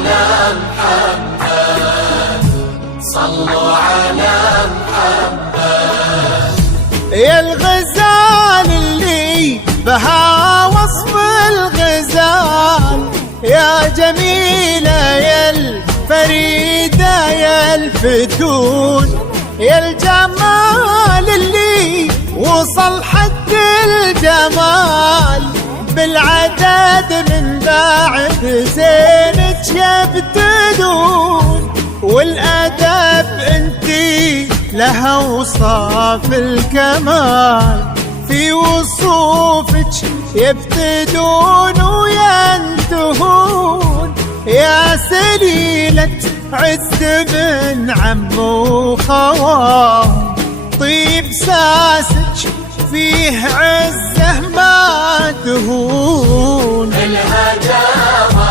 على محمد، صلوا على محمد. يا الغزال اللي بها وصف الغزال، يا جميلة يا الفريدة يا الفتون، يا الجمال اللي وصل حد الجمال، بالعدد من بعد زينك يبتدون، والأدب انتي لها وصاف الكمال، في وصوفك يبتدون وينتهون، يا سليلة عز من عم وخوان، طيب ساسك فيه عزه ما تهون. الهجامة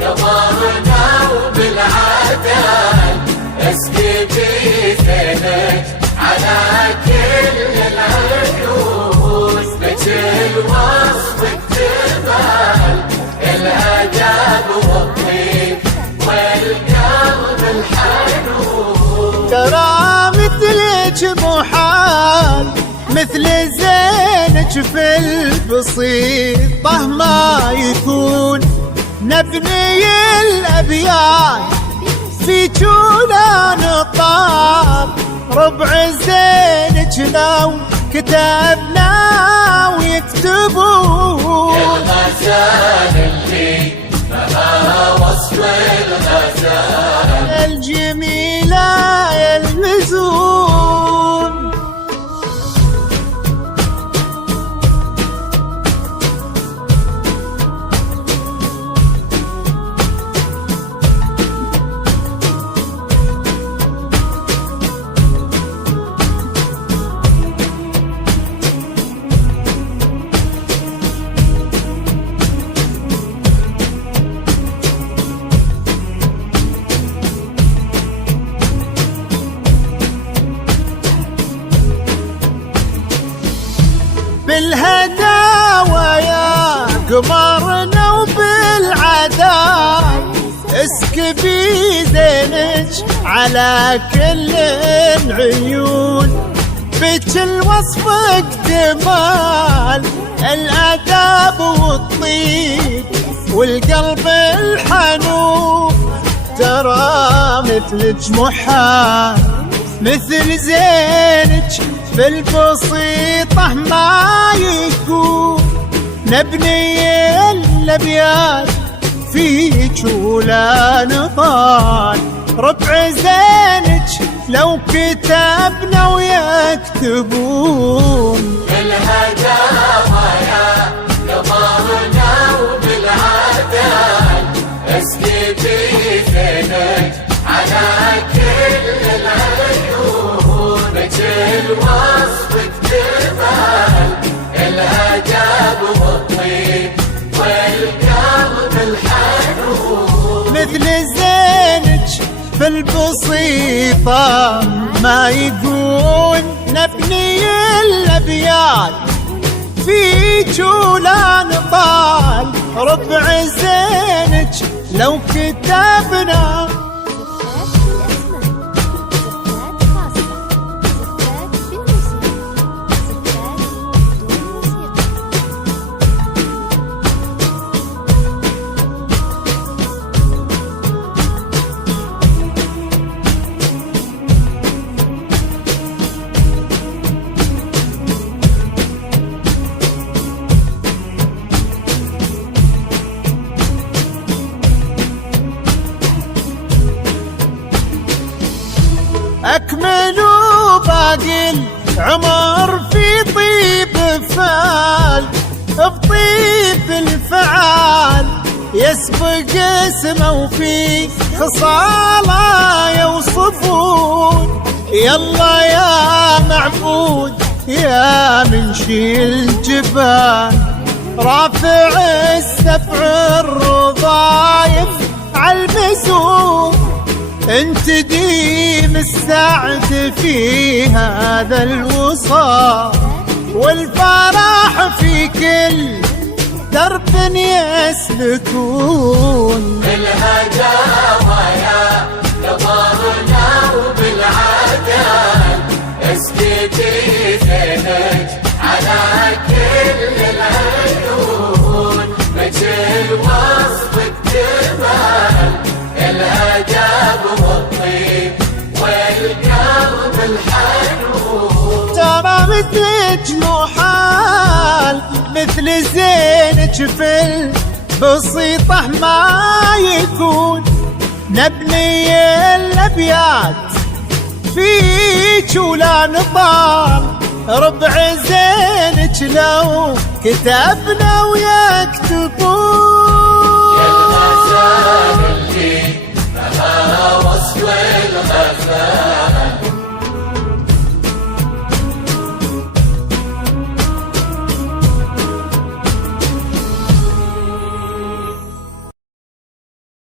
يا قمرنا وبالعدل، اسكبي فينك على كل العيون، مثل وصف الجبال، الأدب والطيب والقلب الحنون. ترى مثلك محال، مثل زينك في البسيطة ما يكون، نبني الأبيات في جولان طاب، ربع زينك لو كتبنا ويكتبون. الغزال اللي بها وصف الغزال، الجميلة يا المزون. بالهداوى يا قمرنا وبالعدال، اسكبي زينك على كل العيون، بكل وصفك جمال، الأدب والطيب والقلب الحنون، ترى مثلك محال، مثل زينك بالبسيطة ما يكون، نبني الأبيات في جولان طال، ربع زينك لو كتبنا ويكتبون. الهجامة يا قمرنا وبالعدل، اسكبي فينك على كل العيون، مثل وصفك جمال، الأدب والطيب والقلب الحنون. مثل زينك في البسيطة ما يكون، نبني الأبيات في جولان طال، ربع زينك لو كتبنا. أكملوا باقي العمر في طيب فال، بطيب الفعال يسبق اسمه وفي خصاله يوصفون. يلا يا معبود يا منشي الجبال، رافع السبع الرضايف عالمزون، انت ديم السعد في هذا الوصال، والفرح في كل درب يسلكون. بالهداوى نظرنا وبالعدل اسكتي زينك على كل العيون، مثل وصفك جمال الادب والطيب والقلب الحنون. ترى مثلك مو حال مثل زينك فل بسيطه ما يكون، نبني الابيات فيك ولا نطال ربع زينك لو كتبنا ويكتبون. يا الغزال اللي